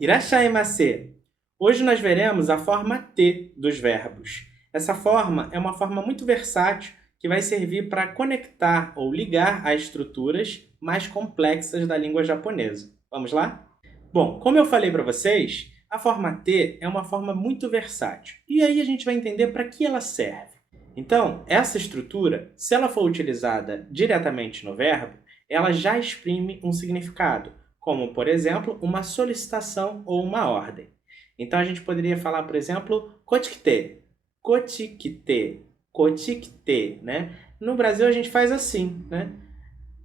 Irashaimase. Hoje nós veremos a forma T dos verbos. Essa forma é uma forma muito versátil que vai servir para conectar ou ligar as estruturas mais complexas da língua japonesa. Vamos lá? Bom, como eu falei para vocês, a forma T é uma forma muito versátil. E aí a gente vai entender para que ela serve. Então, essa estrutura, se ela for utilizada diretamente no verbo, ela já exprime um significado, como, por exemplo, uma solicitação ou uma ordem. Então, a gente poderia falar, por exemplo, kochikite, kochikite, kochikite, né? No Brasil, a gente faz assim, né?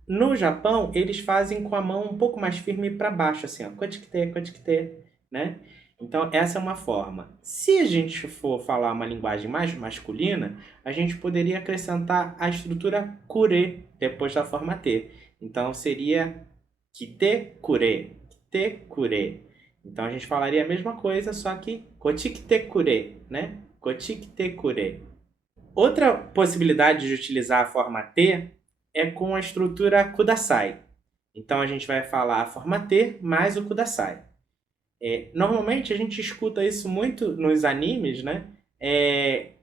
No Japão, eles fazem com a mão um pouco mais firme para baixo, assim, ó, kochikite, kochikite, né? Então, essa é uma forma. Se a gente for falar uma linguagem mais masculina, a gente poderia acrescentar a estrutura kure depois da forma T. Então, seria kite kure, kite kure. Então, a gente falaria a mesma coisa, só que kochikite kure, né? Kochikite kure. Outra possibilidade de utilizar a forma T é com a estrutura kudasai. Então, a gente vai falar a forma T mais o kudasai. Normalmente a gente escuta isso muito nos animes, né?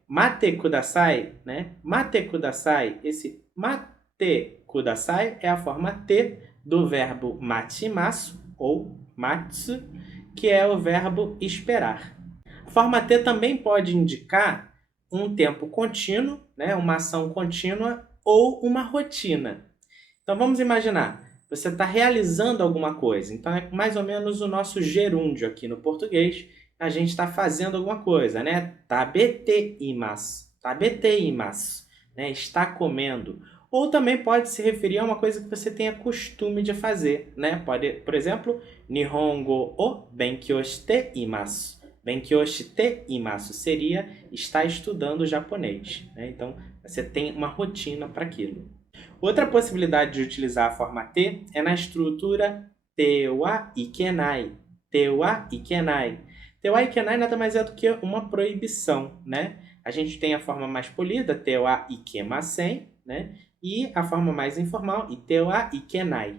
Mate kudasai, né? Mate kudasai. Esse mate kudasai é a forma T do verbo matimasu ou matsu, que é o verbo esperar. A forma T também pode indicar um tempo contínuo, né? Uma ação contínua ou uma rotina. Então vamos imaginar, você está realizando alguma coisa. Então é mais ou menos o nosso gerúndio aqui no português. A gente está fazendo alguma coisa, né? Tabete imasu. Tabete imasu. Né? Está comendo. Ou também pode se referir a uma coisa que você tenha costume de fazer, né? Pode, por exemplo, Nihongo o benkyou shite imasu. Benkyou shite imasu seria estar estudando japonês, né? Então você tem uma rotina para aquilo. Outra possibilidade de utilizar a forma T é na estrutura te wa ikenai. Te wa ikenai. Te wa ikenai nada mais é do que uma proibição, né? A gente tem a forma mais polida, te wa ikemasen, né? E a forma mais informal, te wa ikenai.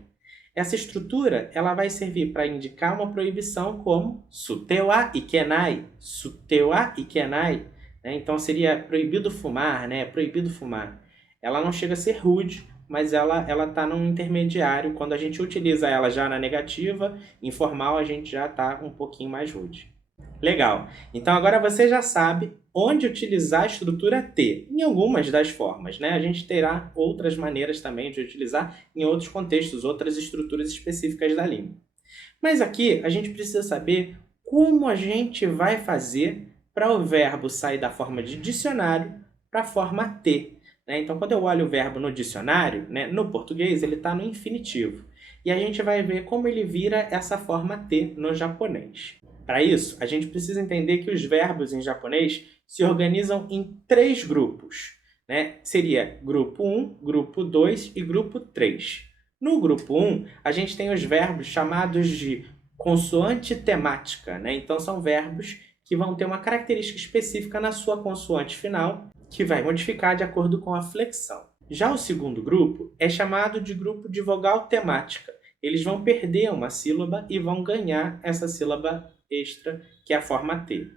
Essa estrutura ela vai servir para indicar uma proibição como sute wa ikenai, sute wa ikenai. Né? Então seria proibido fumar, né? Proibido fumar. Ela não chega a ser rude, mas ela está num intermediário. Quando a gente utiliza ela já na negativa, informal, a gente já está um pouquinho mais rude. Legal. Então agora você já sabe onde utilizar a estrutura T, em algumas das formas, né? A gente terá outras maneiras também de utilizar em outros contextos, outras estruturas específicas da língua. Mas aqui a gente precisa saber como a gente vai fazer para o verbo sair da forma de dicionário para a forma T. Né? Então, quando eu olho o verbo no dicionário, né, no português, ele está no infinitivo. E a gente vai ver como ele vira essa forma T no japonês. Para isso, a gente precisa entender que os verbos em japonês se organizam em três grupos. Né? Seria grupo 1, grupo 2 e grupo 3. No grupo 1, a gente tem os verbos chamados de consoante temática. Né? Então, são verbos que vão ter uma característica específica na sua consoante final, que vai modificar de acordo com a flexão. Já o segundo grupo é chamado de grupo de vogal temática. Eles vão perder uma sílaba e vão ganhar essa sílaba extra, que é a forma T.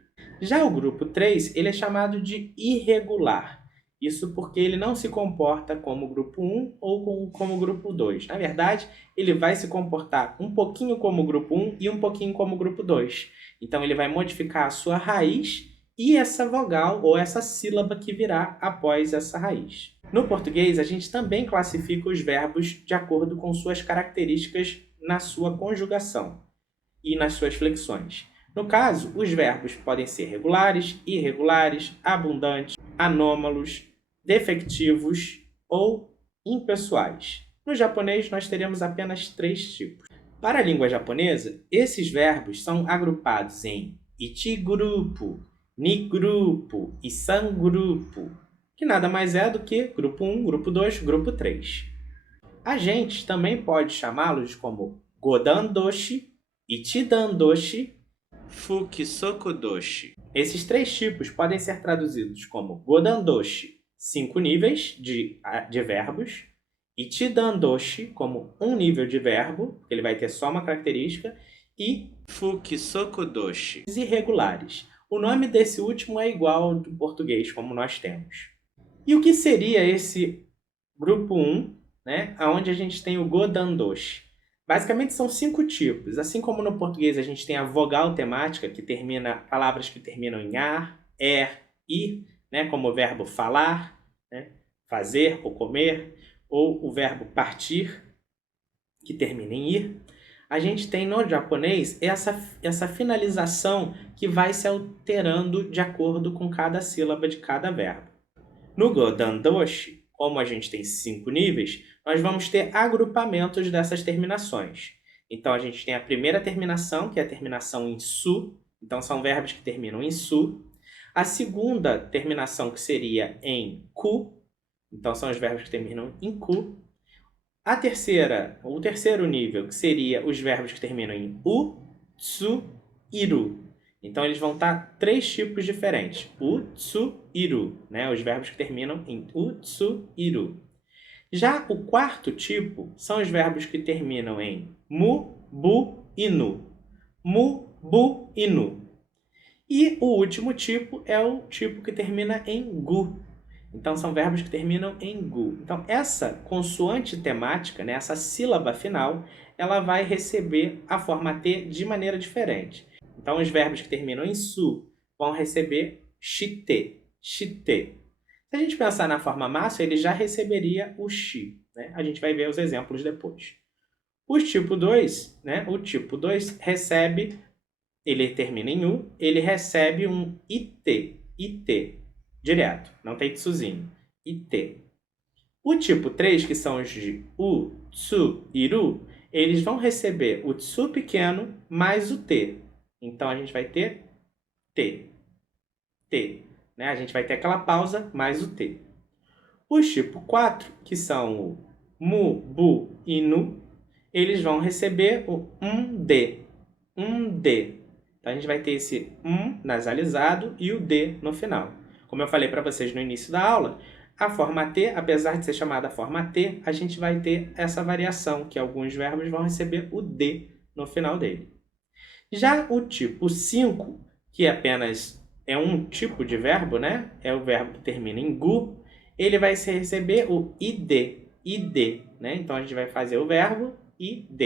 Já o grupo 3, ele é chamado de irregular. Isso porque ele não se comporta como grupo 1 ou como grupo 2. Na verdade, ele vai se comportar um pouquinho como grupo 1 e um pouquinho como grupo 2. Então, ele vai modificar a sua raiz e essa vogal ou essa sílaba que virá após essa raiz. No português, a gente também classifica os verbos de acordo com suas características na sua conjugação e nas suas flexões. No caso, os verbos podem ser regulares, irregulares, abundantes, anômalos, defectivos ou impessoais. No japonês, nós teremos apenas três tipos. Para a língua japonesa, esses verbos são agrupados em ichi-grupo, ni-grupo e san-grupo, que nada mais é do que grupo 1, grupo 2, grupo 3. A gente também pode chamá-los como godan-doshi, ichidan-doshi, fukisoku-doshi. Esses três tipos podem ser traduzidos como godan-doshi, 5 níveis de verbos, ichidan-doshi, como um nível de verbo, ele vai ter só uma característica, e fukisokudoshi. Irregulares. O nome desse último é igual ao do português, como nós temos. E o que seria esse grupo 1, né, onde a gente tem o godandoshi? Basicamente são 5 tipos. Assim como no português a gente tem a vogal temática, que termina palavras que terminam em ar, ir, né, como o verbo falar, né, fazer ou comer, ou o verbo partir, que termina em ir. A gente tem no japonês essa finalização que vai se alterando de acordo com cada sílaba de cada verbo. No godandoshi, como a gente tem 5 níveis, nós vamos ter agrupamentos dessas terminações. Então a gente tem a primeira terminação, que é a terminação em su, então são verbos que terminam em su. A segunda terminação, que seria em ku, então são os verbos que terminam em ku. O terceiro nível, que seria os verbos que terminam em u, tsu, iru. Então eles vão estar 3 tipos diferentes. U, tsu, iru, né? Os verbos que terminam em u, tsu, iru. Já o quarto tipo são os verbos que terminam em mu, bu e nu. Mu, bu e nu. E o último tipo é o tipo que termina em gu. Então, são verbos que terminam em gu. Então, essa consoante temática, né, essa sílaba final, ela vai receber a forma T de maneira diferente. Então, os verbos que terminam em su vão receber shite, shite. Se a gente pensar na forma máxima, ele já receberia o shi, né? A gente vai ver os exemplos depois. O tipo 2, né? O tipo 2 recebe, ele termina em u, ele recebe um it, it, direto, não tem tsuzinho, it. O tipo 3, que são os de u, tsu e ru, eles vão receber o tsu pequeno mais o t. Então, a gente vai ter t, t. Né? A gente vai ter aquela pausa mais o t. Os tipo 4, que são o mu, bu e nu, eles vão receber o d, d. Então, a gente vai ter esse nasalizado e o d no final. Como eu falei para vocês no início da aula, a forma T, apesar de ser chamada forma T, a gente vai ter essa variação, que alguns verbos vão receber o D no final dele. Já o tipo 5, que apenas é um tipo de verbo, né? É o verbo que termina em gu, ele vai receber o id, né? Então, a gente vai fazer o verbo id.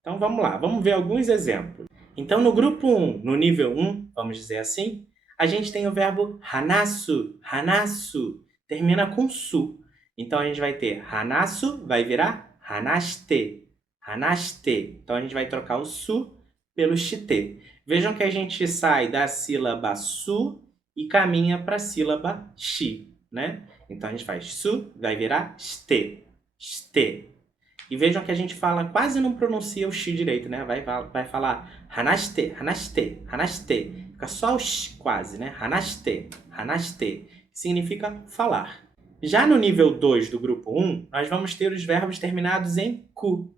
Então, vamos lá, vamos ver alguns exemplos. Então, no grupo 1, no nível 1, vamos dizer assim, a gente tem o verbo hanasu, hanasu, termina com su. Então, a gente vai ter hanasu, vai virar hanashite, hanashite. Então, a gente vai trocar o su pelo shite. Vejam que a gente sai da sílaba su e caminha para a sílaba shi, né? Então, a gente faz su, vai virar shite, shite. E vejam que a gente fala, quase não pronuncia o shi direito, né? Vai falar hanashite, hanashite, hanashite. Fica só o shi quase, né? Hanashite, hanashite. Significa falar. Já no nível 2 do grupo 1, nós vamos ter os verbos terminados em ku.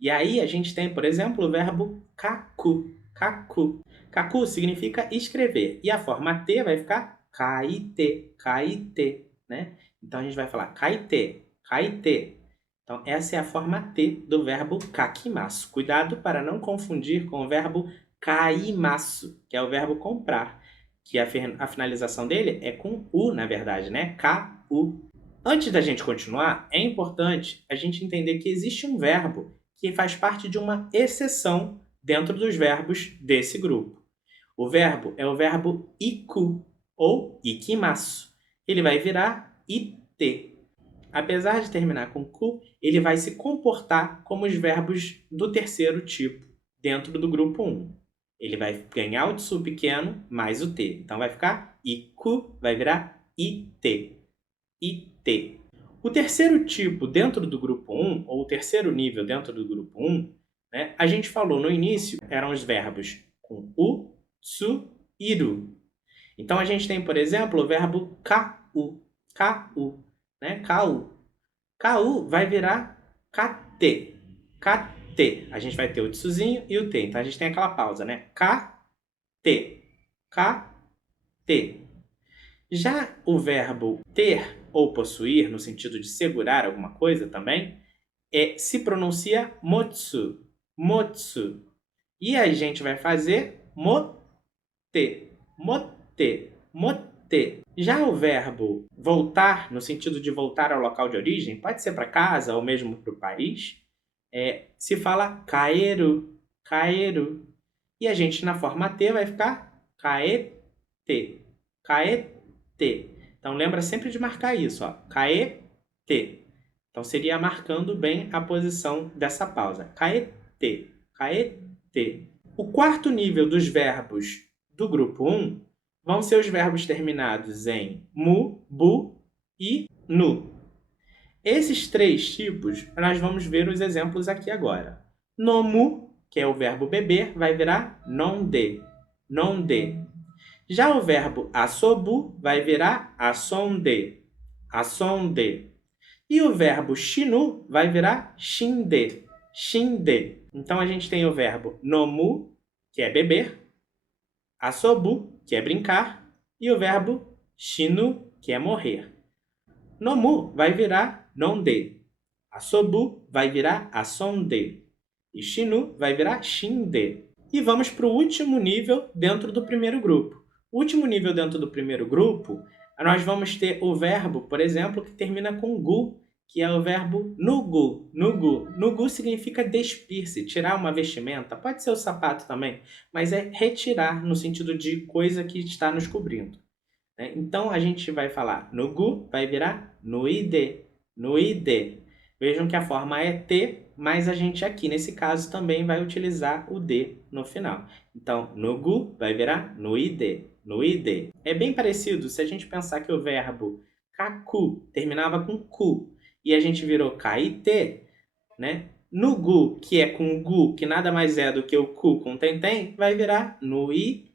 E aí a gente tem, por exemplo, o verbo kaku, kaku. Kaku significa escrever. E a forma T vai ficar kaite, kaite, né? Então a gente vai falar kaite, kaite. Então, essa é a forma T do verbo kakimasu. Cuidado para não confundir com o verbo kaimasu, que é o verbo comprar, que a finalização dele é com U, na verdade, né? K-U. Antes da gente continuar, é importante a gente entender que existe um verbo que faz parte de uma exceção dentro dos verbos desse grupo. O verbo é o verbo iku, ou ikimasu. Ele vai virar ite. Apesar de terminar com ku, ele vai se comportar como os verbos do terceiro tipo, dentro do grupo 1. Ele vai ganhar o tsu pequeno mais o t. Então, vai ficar iku, vai virar ite. Ite. O terceiro tipo dentro do grupo 1, ou o terceiro nível dentro do grupo 1, né, a gente falou no início, eram os verbos com u, tsu, iru. Então, a gente tem, por exemplo, o verbo ka-u. Ka-u. Né? Kau. Kau vai virar kate. Kate. A gente vai ter o tsuzinho e o t. Então, a gente tem aquela pausa, né? Kate. Kate. Já o verbo ter ou possuir, no sentido de segurar alguma coisa também, se pronuncia motsu. Motsu. E a gente vai fazer mote, mote, mote. Já o verbo voltar, no sentido de voltar ao local de origem, pode ser para casa ou mesmo para o país, se fala caeru, caeru. E a gente na forma T vai ficar caete, caete. Então lembra sempre de marcar isso, ó, caete. Então seria marcando bem a posição dessa pausa. Caete, caete. O quarto nível dos verbos do grupo 1 vão ser os verbos terminados em mu, bu e nu. Esses três tipos, nós vamos ver os exemplos aqui agora. Nomu, que é o verbo beber, vai virar nonde, nonde. Já o verbo assobu vai virar assonde, assonde. E o verbo shinu vai virar shinde, shinde. Então a gente tem o verbo nomu, que é beber, assobu, que é brincar, e o verbo shinu, que é morrer. Nomu vai virar nonde, assobu vai virar assonde, e shinu vai virar shinde. E vamos para o último nível dentro do primeiro grupo. O último nível dentro do primeiro grupo, nós vamos ter o verbo, por exemplo, que termina com gu, que é o verbo nugu, nugu. Nugu significa despir-se, tirar uma vestimenta, pode ser o sapato também, mas é retirar no sentido de coisa que está nos cobrindo. Então a gente vai falar nugu, vai virar nuide, nuide. Vejam que a forma é T, mas a gente aqui nesse caso também vai utilizar o D no final. Então nugu vai virar nuide, nuide. É bem parecido se a gente pensar que o verbo kaku terminava com ku e a gente virou kaite, né? Nugu, que é com gu, que nada mais é do que o ku com tentem, vai virar nuide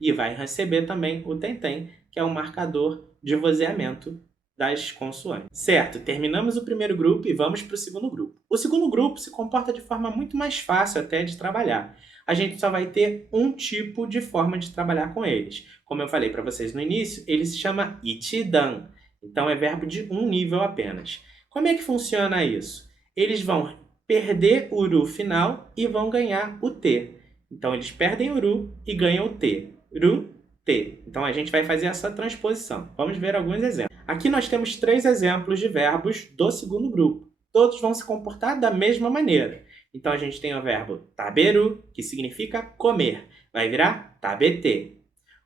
e vai receber também o tentem, que é um marcador de vozeamento das consoantes. Certo, terminamos o primeiro grupo e vamos para o segundo grupo. O segundo grupo se comporta de forma muito mais fácil até de trabalhar. A gente só vai ter um tipo de forma de trabalhar com eles. Como eu falei para vocês no início, ele se chama ichidan. Então é verbo de um nível apenas. Como é que funciona isso? Eles vão perder o ru final e vão ganhar o t. Então eles perdem o ru e ganham o t. Ru, t. Então a gente vai fazer essa transposição. Vamos ver alguns exemplos. Aqui nós temos 3 exemplos de verbos do segundo grupo. Todos vão se comportar da mesma maneira. Então a gente tem o verbo taberu, que significa comer. Vai virar tabete.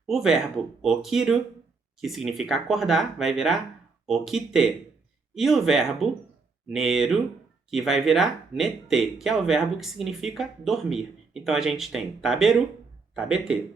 O verbo okiru, que significa acordar, vai virar okite. E o verbo neru, que vai virar nete, que é o verbo que significa dormir. Então a gente tem taberu, tabete.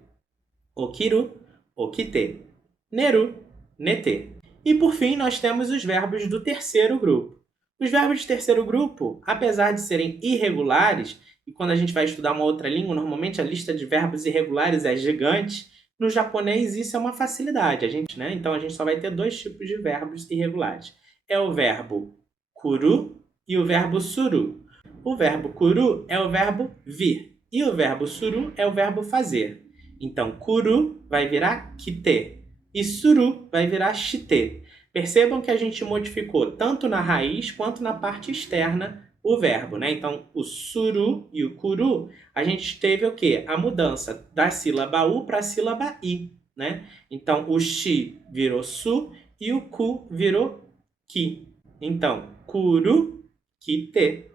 Okiru, okite. Neru, nete. E por fim, nós temos os verbos do terceiro grupo. Os verbos de terceiro grupo, apesar de serem irregulares, e quando a gente vai estudar uma outra língua, normalmente a lista de verbos irregulares é gigante, no japonês isso é uma facilidade. Então a gente só vai ter 2 tipos de verbos irregulares. É o verbo kuru e o verbo suru. O verbo kuru é o verbo vir e o verbo suru é o verbo fazer. Então, kuru vai virar kite e suru vai virar shite. Percebam que a gente modificou tanto na raiz quanto na parte externa o verbo, né? Então, o suru e o kuru, a gente teve o quê? A mudança da sílaba u para a sílaba i, né? Então, o shi virou su e o ku virou ki. Então, kuru, kite,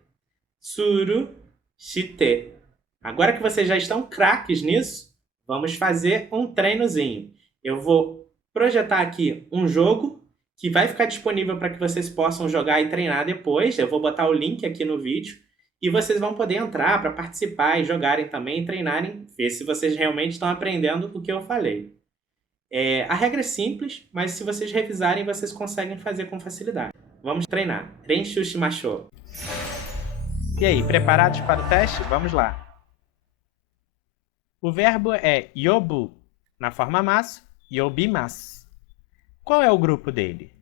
suru, shite. Agora que vocês já estão craques nisso, vamos fazer um treinozinho. Eu vou projetar aqui um jogo que vai ficar disponível para que vocês possam jogar e treinar depois. Eu vou botar o link aqui no vídeo e vocês vão poder entrar para participar e jogarem também e treinarem, ver se vocês realmente estão aprendendo o que eu falei. A regra é simples, mas se vocês revisarem, vocês conseguem fazer com facilidade. Vamos treinar. Renshu Shimashou. E aí, preparados para o teste? Vamos lá. O verbo é yobu, na forma masu, yobimasu. Qual é o grupo dele?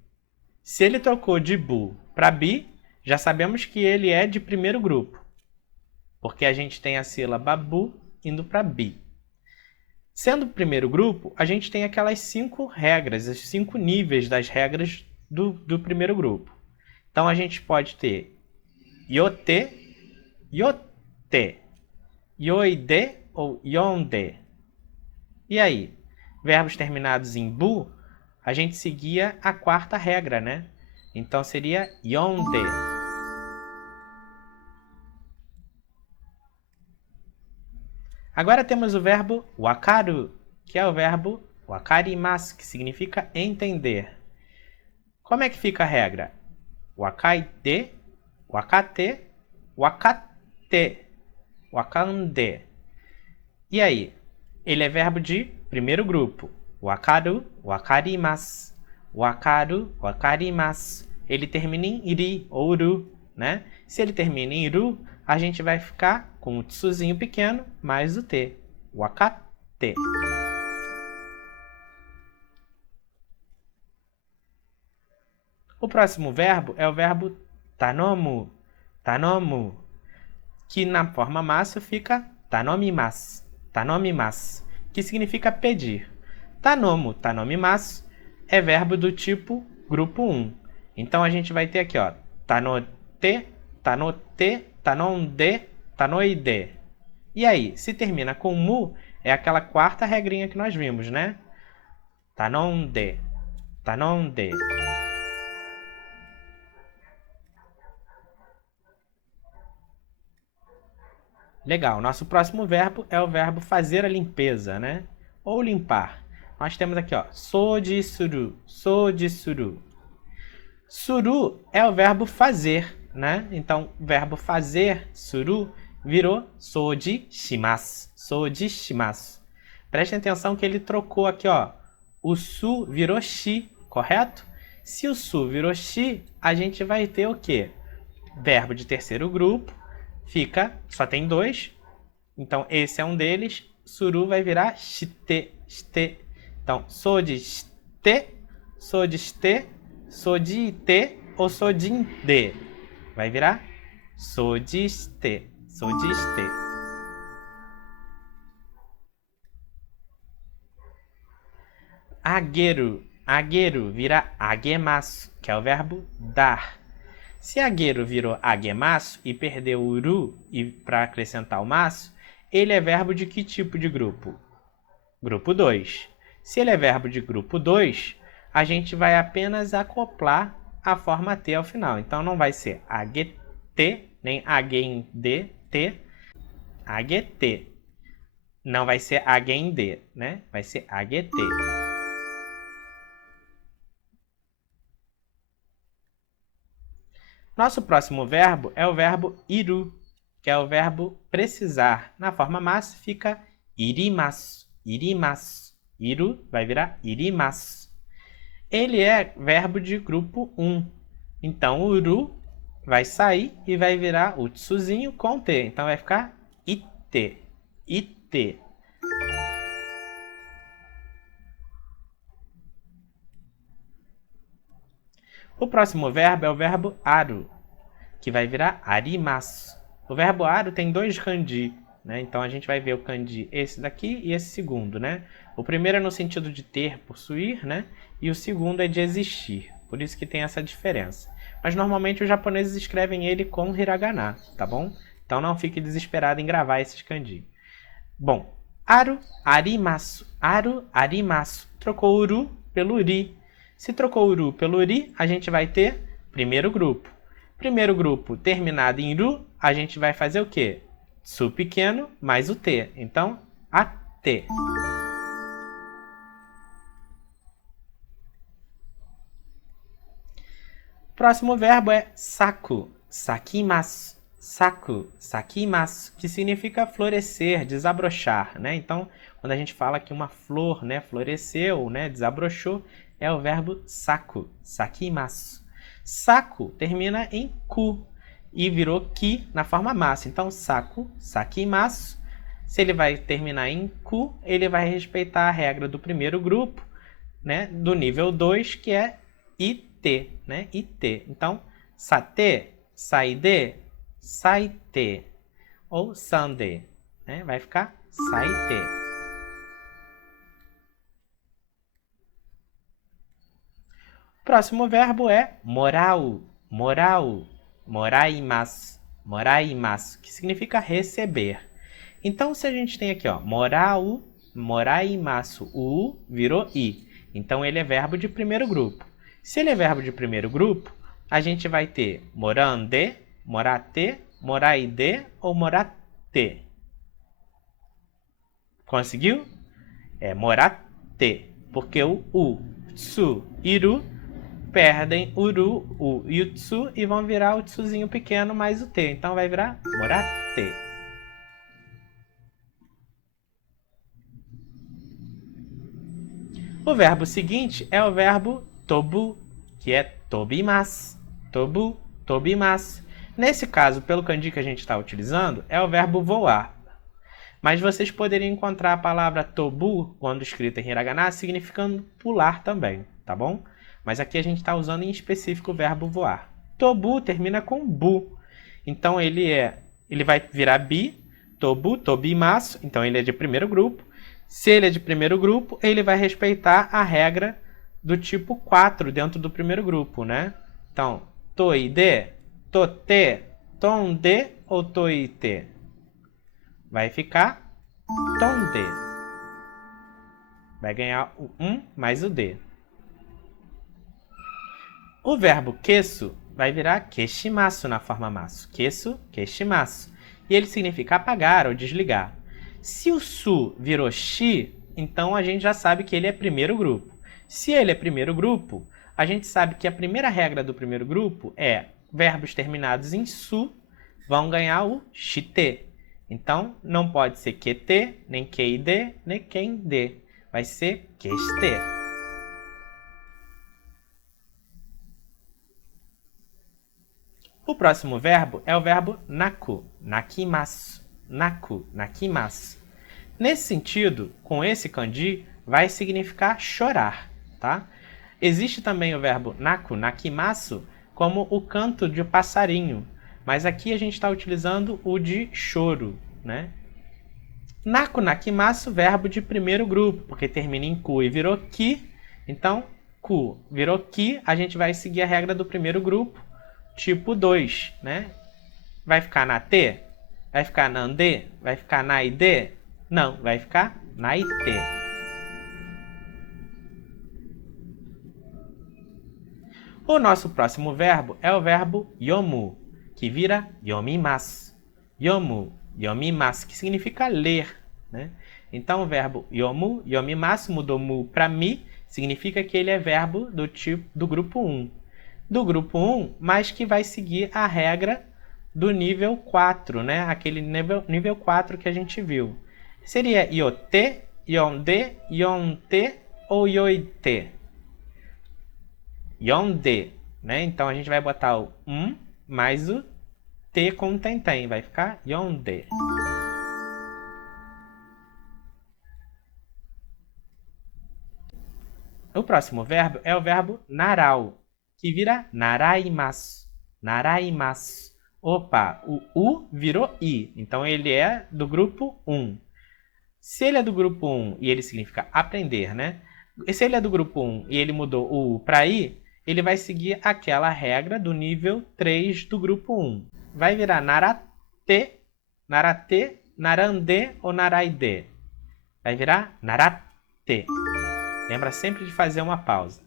Se ele trocou de bu para bi, já sabemos que ele é de primeiro grupo, porque a gente tem a sílaba bu indo para bi. Sendo o primeiro grupo, a gente tem aquelas 5 regras, os 5 níveis das regras do primeiro grupo. Então a gente pode ter yote, yote, yoide ou yonde. E aí? Verbos terminados em bu, a gente seguia a quarta regra, né? Então seria yonde. Agora temos o verbo wakaru, que é o verbo wakarimasu, que significa entender. Como é que fica a regra? Wakaide, wakate, wakate, wakande. E aí? Ele é verbo de primeiro grupo. Wakaru, wakarimasu. Wakaru, wakarimasu. Ele termina em iri ou ru, né? Se ele termina em ru, a gente vai ficar com o tsuzinho pequeno mais o t. Wakate. O próximo verbo é o verbo tanomu. Tanomu. Que na forma massa fica tanomimasu. Tanomimasu. Que significa pedir. Tanomu, tanomimasu é verbo do tipo grupo 1. Então a gente vai ter aqui, ó, tanote, tanote, tanonde, tanoide. E aí, se termina com mu, é aquela quarta regrinha que nós vimos, né? Tanonde, tanonde. Legal, nosso próximo verbo é o verbo fazer a limpeza, né? Ou limpar. Nós temos aqui, ó, soji suru, soji suru. Suru é o verbo fazer, né? Então, o verbo fazer, suru, virou soji shimasu, soji shimasu. Prestem atenção que ele trocou aqui, ó. O su virou shi, correto? Se o su virou shi, a gente vai ter o quê? Verbo de terceiro grupo, fica, só tem dois. Então, esse é um deles. Suru vai virar shite, shite. Então, sojiste, sojiste, sojite ou sojinde. Vai virar sojiste, sojiste. Ageru, ageru vira agemasu, que é o verbo dar. Se ageru virou agemasu e perdeu o ru para acrescentar o masu, ele é verbo de que tipo de grupo? Grupo 2. Se ele é verbo de grupo 2, a gente vai apenas acoplar a forma T ao final. Então não vai ser agt, nem agende, agt. Não vai ser agende, né? Vai ser agt. Nosso próximo verbo é o verbo iru, que é o verbo precisar. Na forma massa fica irimasu, irimasu. Iru vai virar irimasu. Ele é verbo de grupo 1. Então, o ru vai sair e vai virar o tsuzinho com T. Então, vai ficar ite, ite. O próximo verbo é o verbo aru, que vai virar arimasu. O verbo aru tem dois kanji, né? Então a gente vai ver o kanji esse daqui e esse segundo, né? O primeiro é no sentido de ter, possuir, né? E o segundo é de existir. Por isso que tem essa diferença. Mas normalmente os japoneses escrevem ele com hiragana, tá bom? Então não fique desesperado em gravar esses kanji. Bom, aru, arimasu, aru, arimasu. Trocou o ru pelo ri. Se trocou o ru pelo ri, a gente vai ter primeiro grupo. Primeiro grupo terminado em ru, a gente vai fazer o quê? Su pequeno mais o t. Então, ate. Próximo verbo é saku, sakimasu, saku, sakimasu, que significa florescer, desabrochar, né? Então, quando a gente fala que uma flor, né, floresceu, né, desabrochou, é o verbo saku, sakimasu. Saku termina em ku e virou ki na forma massa. Então, saku, sakimasu. Se ele vai terminar em ku, ele vai respeitar a regra do primeiro grupo, né, do nível 2, que é ite, né? Ite. Então, sate, saide, saite. Ou sande, né? Vai ficar saite. Próximo verbo é morau, morau, moraimasu, moraimasu, que significa receber. Então, se a gente tem aqui, ó, moraimasu, o U virou I. Então, ele é verbo de primeiro grupo. Se ele é verbo de primeiro grupo, a gente vai ter morande, morate, moraide ou morate. Conseguiu? É morate, porque o U, tsu, iru perdem o ru, o e o tsu e vão virar o tsuzinho pequeno mais o t. Então vai virar morate. O verbo seguinte é o verbo tobu, que é tobimasu. Tobu, tobimasu. Nesse caso, pelo kanji que a gente está utilizando, é o verbo voar. Mas vocês poderiam encontrar a palavra tobu, quando escrita em hiragana, significando pular também, tá bom? Mas aqui a gente está usando em específico o verbo voar. Tobu termina com bu. Então ele vai virar bi, tobu, tobimasu. Então ele é de primeiro grupo. Se ele é de primeiro grupo, ele vai respeitar a regra do tipo 4 dentro do primeiro grupo, né? Então, toide, tote, tonde ou toite? Vai ficar tonde. Vai ganhar o 1 mais o D. O verbo kesu vai virar keshimasu na forma masu. Kesu, keshimasu. E ele significa apagar ou desligar. Se o su virou shi, então a gente já sabe que ele é primeiro grupo. Se ele é primeiro grupo, a gente sabe que a primeira regra do primeiro grupo é verbos terminados em su vão ganhar o shite. Então, não pode ser kete, nem keide, nem kende. Vai ser keshite. O próximo verbo é o verbo naku, nakimasu. Naku, nakimasu. Nesse sentido, com esse kanji, vai significar chorar, tá? Existe também o verbo naku, nakimasu, como o canto de passarinho. Mas aqui a gente está utilizando o de choro, né? Naku, nakimasu, verbo de primeiro grupo, porque termina em ku e virou ki. Então, ku virou ki, a gente vai seguir a regra do primeiro grupo, tipo 2, né? Vai ficar na T? Vai ficar na ande? Vai ficar na ide? Não, vai ficar na ite. O nosso próximo verbo é o verbo yomu, que vira yomimasu. Yomu, yomimasu, que significa ler, né? Então o verbo yomu, yomimasu, mudou mu para mi, significa que ele é verbo do grupo 1. Do grupo 1, mas que vai seguir a regra do nível 4, né? Aquele nível 4 que a gente viu. Seria iote, yonde, yonte ou yoite? Yonde, né? Então a gente vai botar o mais o T com o tentem, vai ficar yonde. O próximo verbo é o verbo narau, que vira naraimasu. Naraimasu. Opa, o U virou I, então ele é do grupo 1. Se ele é do grupo 1 e ele significa aprender, né? Se ele é do grupo 1 e ele mudou o U para I, ele vai seguir aquela regra do nível 3 do grupo 1. Vai virar narate, narate, narande ou naraide? Vai virar narate. Lembra sempre de fazer uma pausa.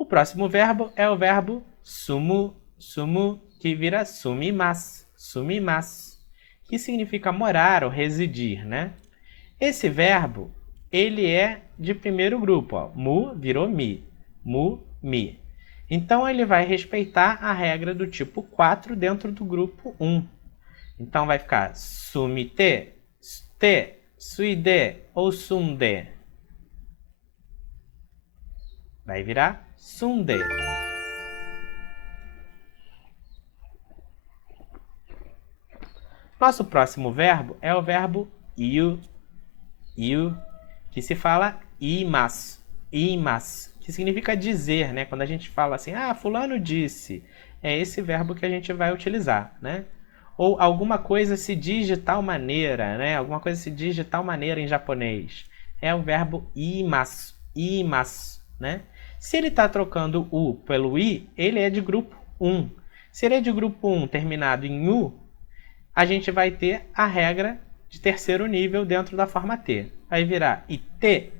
O próximo verbo é o verbo sumu, sumu, que vira sumimasu, sumimasu, que significa morar ou residir, né? Esse verbo, ele é de primeiro grupo, ó. Mu virou mi, mu, mi. Então, ele vai respeitar a regra do tipo 4 dentro do grupo 1. Então, vai ficar sumite, te, suide ou sunde. Vai virar sunde. Nosso próximo verbo é o verbo iu, que se fala imasu, imasu, que significa dizer, né? Quando a gente fala assim, fulano disse, é esse verbo que a gente vai utilizar, né? Ou alguma coisa se diz de tal maneira, né? Alguma coisa se diz de tal maneira em japonês. É o verbo imasu, imasu, né? Se ele está trocando o pelo i, ele é de grupo 1. Se ele é de grupo 1 terminado em U, a gente vai ter a regra de terceiro nível dentro da forma T. Vai virar IT,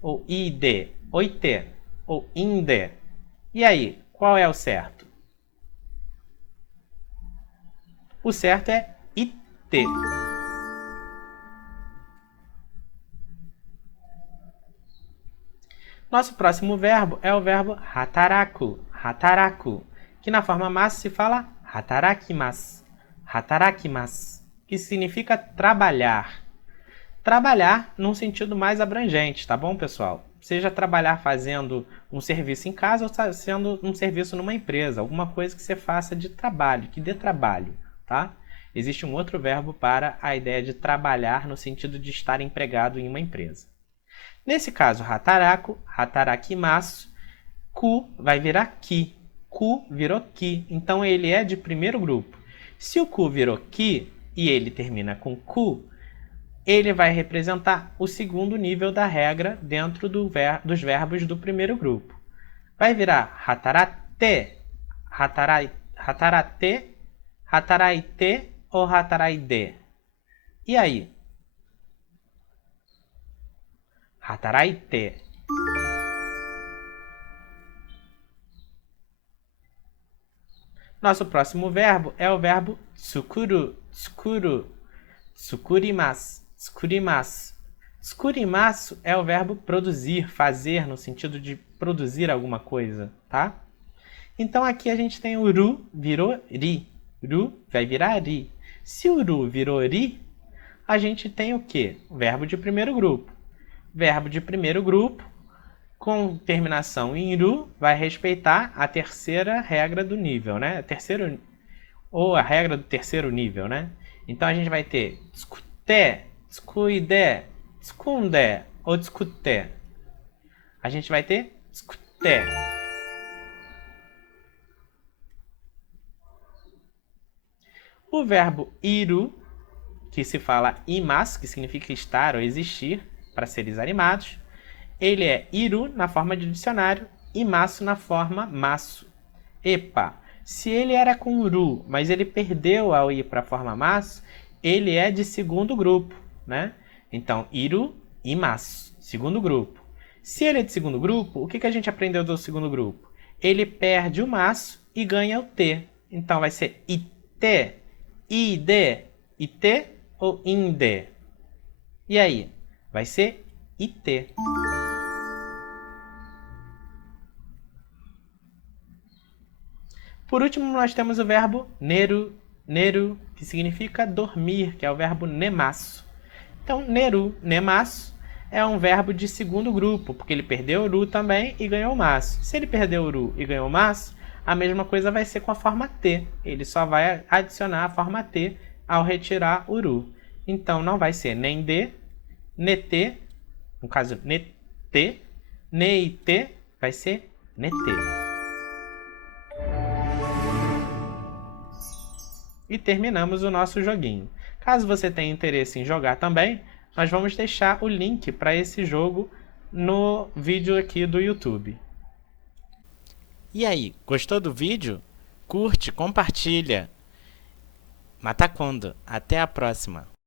ou ID, ou IT, ou INDE. E aí, qual é o certo? O certo é IT. Nosso próximo verbo é o verbo hataraku, hataraku, que na forma mas se fala hatarakimasu, hatarakimasu, que significa trabalhar. Trabalhar num sentido mais abrangente, tá bom, pessoal? Seja trabalhar fazendo um serviço em casa ou fazendo um serviço numa empresa, alguma coisa que você faça de trabalho, que dê trabalho, tá? Existe um outro verbo para a ideia de trabalhar no sentido de estar empregado em uma empresa. Nesse caso, hataraku, hatarakimasu, ku vai virar ki. Ku virou ki, então ele é de primeiro grupo. Se o ku virou ki e ele termina com ku, ele vai representar o segundo nível da regra dentro dos verbos do primeiro grupo. Vai virar hatarate, hatarate, hataraite ou hataraide. E aí? Hataraite. Nosso próximo verbo é o verbo tsukuru, tsukuru, tsukurimasu, tsukurimasu. Tsukurimasu é o verbo produzir, fazer, no sentido de produzir alguma coisa, tá? Então aqui a gente tem o ru, virou ri. Ru vai virar ri. Se o ru virou ri, a gente tem o quê? O verbo de primeiro grupo. Verbo de primeiro grupo, com terminação em ru, vai respeitar a terceira regra do nível, né? Ou a regra do terceiro nível, né? Então a gente vai ter tsukute, tsukuide, tsukunde ou tsukute. A gente vai ter tsukute. O verbo iru, que se fala imasu, que significa estar ou existir, para seres animados, ele é iru na forma de dicionário e masu na forma masu. Epa, se ele era com ru, mas ele perdeu ao ir para a forma masu, ele é de segundo grupo, né? Então, iru e masu, segundo grupo. Se ele é de segundo grupo, o que a gente aprendeu do segundo grupo? Ele perde o masu e ganha o t. Então, vai ser ite, ide, ite ou inde. E aí? Vai ser IT. Por último, nós temos o verbo neru, neru, que significa dormir, que é o verbo nemasu. Então, neru, nemasu, é um verbo de segundo grupo, porque ele perdeu o ru também e ganhou o masu. Se ele perdeu o ru e ganhou o masu, a mesma coisa vai ser com a forma T. Ele só vai adicionar a forma T ao retirar o ru. Então, não vai ser nem de, nete, no caso, nete, neite, vai ser nete. E terminamos o nosso joguinho. Caso você tenha interesse em jogar também, nós vamos deixar o link para esse jogo no vídeo aqui do YouTube. E aí, gostou do vídeo? Curte, compartilha. Matacondo, até a próxima!